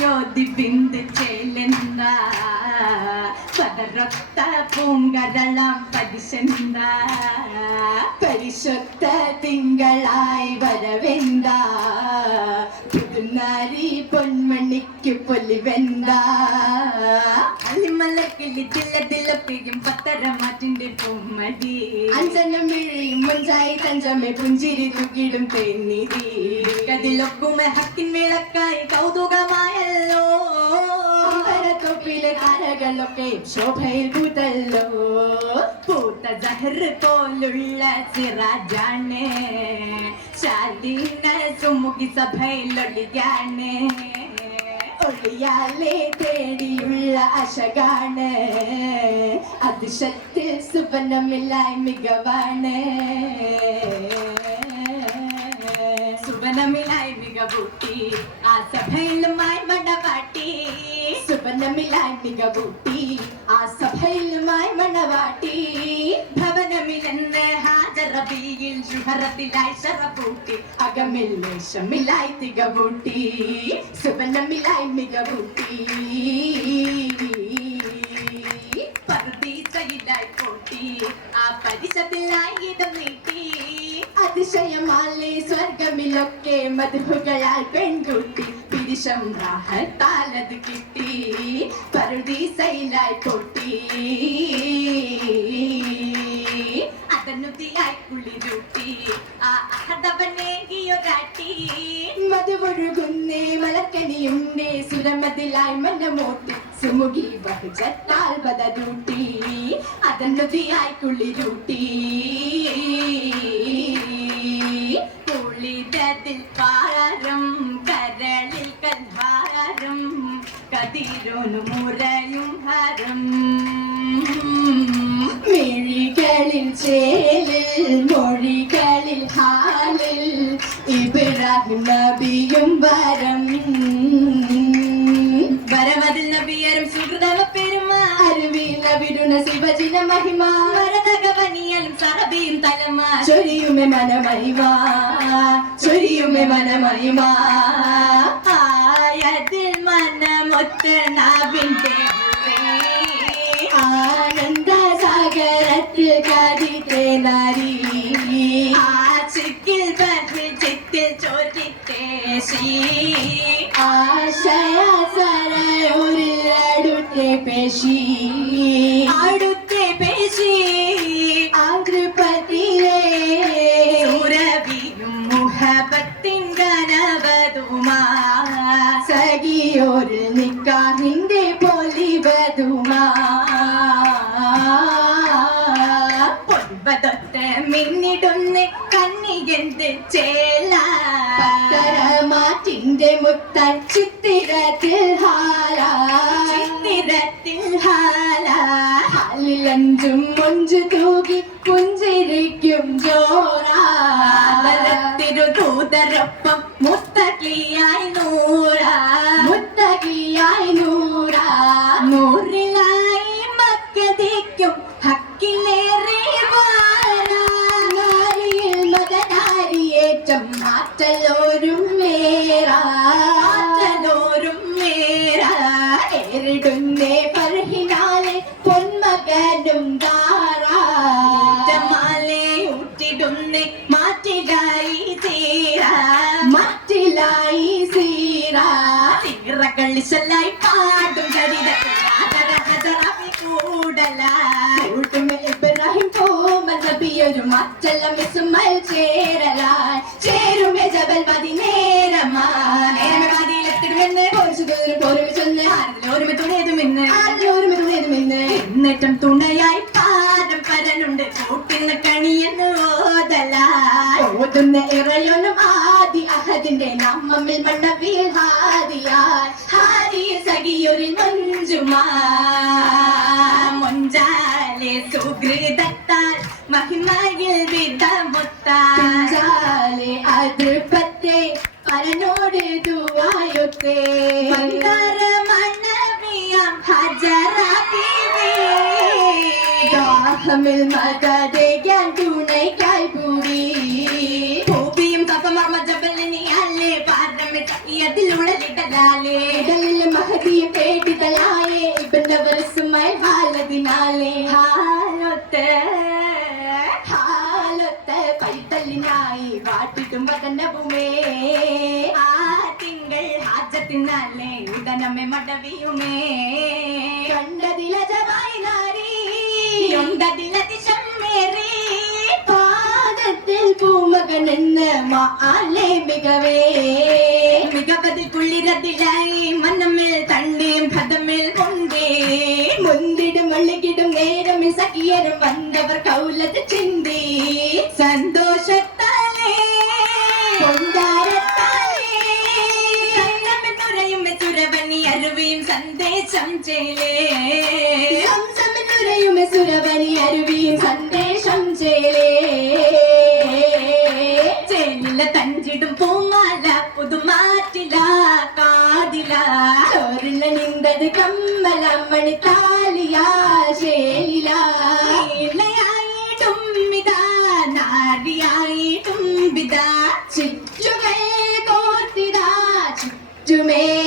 யோதி பிந்து செயலென்றா பதரொத்த பூங்கதளம் பரிசென்றா பரிசொத்த திங்களாய் வரவேண்டா புதுநாரி பொன்மணிக்கு பொலிவெண்டா അലിമലക്കിളി തില്ല തില്ലപ്പിക്കും പത്തര മാറ്റിന്റെ പൊമ്മടി. അഞ്ചനം മിഴിയും മുഞ്ചായി തഞ്ചമേ പുഞ്ചിരി തുകിടും തെന്നിരി. കതിലൊക്കുമെ ഹക്കിൻ വിളക്കായി കൗതുകമായല്ലോ. തൊപ്പിലെ താരകളൊക്കെ ശോഭയിൽ പൂത്തല്ലോ. പൂത്ത ജഹർ പോലുള്ള സിറാജാണ്. ശാലീന സുമുഖി സഭയിലൊളിയാണ് ഒളിയാലെ തേടിയുള്ള അശകാണ് അതിശത്തിൽ സുവനമില്ലായി മികവാണ്. സുവനമില്ലായി മികവൂട്ടി ആ സഭയിലുമായി മണവാട്ടി സുവനമില്ലായി മികവൂട്ടി ആ സഭയിലുമായി മണവാട്ടി ഹാജറബിയിൽ ശുഹറത്തിലായി ശറപൂട്ടി. അകമിൽ വേഷമില്ലായി തികവൂട്ടി. സുവനമില്ലായി മികവൂട്ടി. പറുദീസയിലായി പോട്ടി. ആ പരിസത്തിലായി ഇടം നീട്ടി. അതിശയമാലേ സ്വർഗമിലൊക്കെ മധുഹുകളാൽ പെൺകുട്ടി. പിരിശം താലത് കിട്ടി. പറുദീസയിലായി പൊട്ടി. അതനുതിയായി കുളിരൂട്ടി. ആ അഹതവനേകിയൊരാട്ടി മധുവൊഴുകുന്നേ മലക്കണിയുണ്ടേ സുരമതിലായി മന്നമോട്ടി സുമുഖി ബഹുജത്താൽ ബദരൂട്ടി അതനുതിയായി കുളിരൂട്ടി. കുളിരതിൽ പാരം കരളിൽ കൽഹാരം കതിരൊന്നു മുറയും ചേലിൽ മൊഴികളിൽ ഹാലിൽ ഇബ്രാഹിം നബിയും വരം. വരവതിൽ നബിയരും സുഹൃതവ പെരുമ അരുവിൽ നബിടുന്ന ശിവജിന മഹിമ. വരതകവനിയലും സഹബിയും തലമ. ചൊരിയുമെ മനമഹിമ. ചൊരിയുമെ മനമഹിമ. ആയതിൽ മനമൊത്ത് നാവിന്റെ കതിത്തെ നരി ആശിക്കിൽ ചിത്തിൽ ചോദിത്തേ ശ്രീ ആശയ സരയൂരിൽ അടുത്തെ പേശി അടുത്തെ പേശി ആകൃപതിയിലെ സുരവിയും മുഹബത്തിൻ ഗനവതുമാ സഖിയോരിൽ നിക്കാഹിന്റെ പൊലിവതുമാ ചിത്തിരത്തിൽ ഹാര ചിത്തിരത്തിൽ ഹാര ഹാലിലഞ്ചും മൊഞ്ചു തൂകി പുഞ്ചിരിക്കും ജോറാത്തിരു തൂതരൊപ്പം മുത്തകിയായി നൂറ. മുത്തകിയായി നൂറ. നൂറിലായി മക്കതിക്കും ഹക്കിലേറെ നാരിയിൽ മകനാരിയേറ്റം മാറ്റലോരും മേറാ തീറ കളിശലായി പാടും ഇബ്രാഹിം പോമൽ നബിയൊരു മറ്റെല്ലാം ഇസ്മൽ ചേരലായി. ചേരുമേ ജബൽ മതി നേരമാ നേരമേ മതിയിലെത്തിടുമെന്ന് പോരിച്ചു പോരുമിച്ചൊന്ന് ആരിലോരുമ തുണേതുമെന്ന് ആരിലോരുമ തുണേതുമെന്ന് എന്നിട്ടും തുണയായി പാരം പരനുണ്ട് കൂട്ടിന്ന് കണിയെന്ന് ഓതലായി. ഓതുന്ന ആദി അഹദിന്റെ നമ്മമിൽ മണ്ണവിൽ ഹാദിയായി ഹാദി സഖിയൊരു മഞ്ജുമാ മൊഞ്ചാലെ സുഹൃതത്താൽ മഹിമയിൽ വിധമുത്താലെ അതൃപ്പത്തെ ഇടലിൽ മഹദിയെ പേടിതലായേ ഇബന്റെ വരസുമായി ഹാലതിനാലേ ഹാലൊത്ത്. ഹാലൊത്ത് കൈത്തല്ലിനായി വാട്ടിട്ടും വതനവുമേ ആ തിങ്കൾ ഹാജത്തിനാലേ ഉടനമ്മെ മടവിയുമേ. കണ്ടതിലജമായി നാരി. ഉണ്ടതിലതിശമ്മേറി പാദത്തിൽ പൂമകനെന്ന് മാലെ മികവേ. മികവതി കുളിരതിലായി മനമിൽ തണ്ടേം പദമിൽ കൊണ്ടേ. മുന്തിടും മള്ളിക്കിടും നേരം സഖിയരും വന്നവർ കൗലത് ചിന്തി. സന്തോഷത്താലേ. അരുവിയും സന്ദേശം സംസമെന്നുരയും സുരവനി അരുവിയും സന്ദേശം ചെയ്ലേ ചോറില കമ്മലമ്മണി ഇളയായിട്ടും ഇതാ നാടിയായിട്ടും വിതാ ചുറ്റുകൾ കോർത്തിതാ ചുറ്റുമേ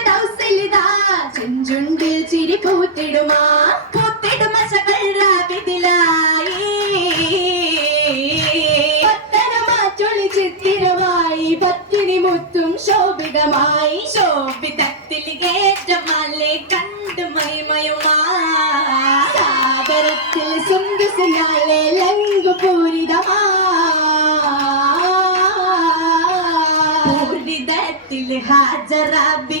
വിരദൗസലിതാ ചെഞ്ചുണ്ടിൽ ചിരി പൂത്തിടുമാ. പൂത്തിടുമ സകൽ പത്തരമാറ്റൊളി ചിത്തിരമായി. പത്തിനി മുത്തും ശോഭിതമായി. ശോഭിതത്തിൽ ഏറ്റമല്ലേ കണ്ടു മൈമയുമാ സാഗരത്തിൽ സുന്ദസിനാലെ ലങ്കു പൂരിതമാ. പൂരിതത്തിൽ ഹാജരാബി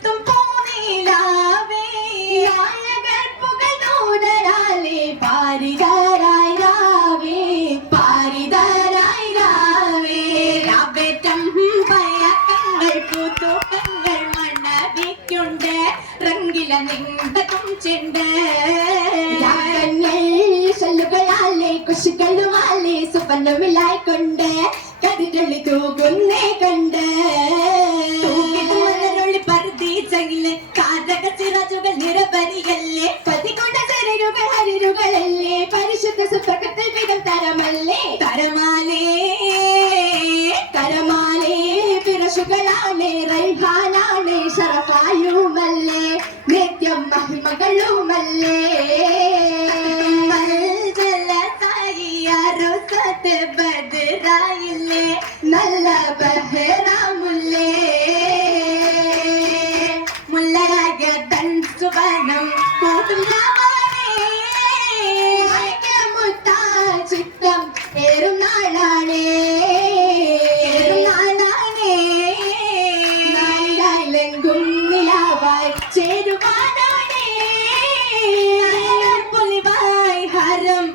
ശല്ലുകളാലെ സുപ്പന്നമിലായി കൊണ്ട് കതിരൊള്ളി തൂകുന്നേ കണ്ട്. തൂക്കിട്ടുള്ളൊളി പരദീസയിലെ കാതക ചിറജുകൾ നിരപരിയല്ലേ പതികൊണ്ട ചരരുകൾ ഹരിരുകളല്ലേ? പരിശുദ്ധ സുപ്രകത്തിൽ വിധം തരമല്ലേ? തരമാലേ തരമാലേ പിറശുകളാണ്. തൻ സുവർണം കൂട്ടും ചിത്തം ഏറും നാളാണേ. ഏറും നാളാണേ. നാളിലെങ്കും നിലാവായി ചേരുവാനാണേ. പൊലിവായി ഹരം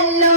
Hello.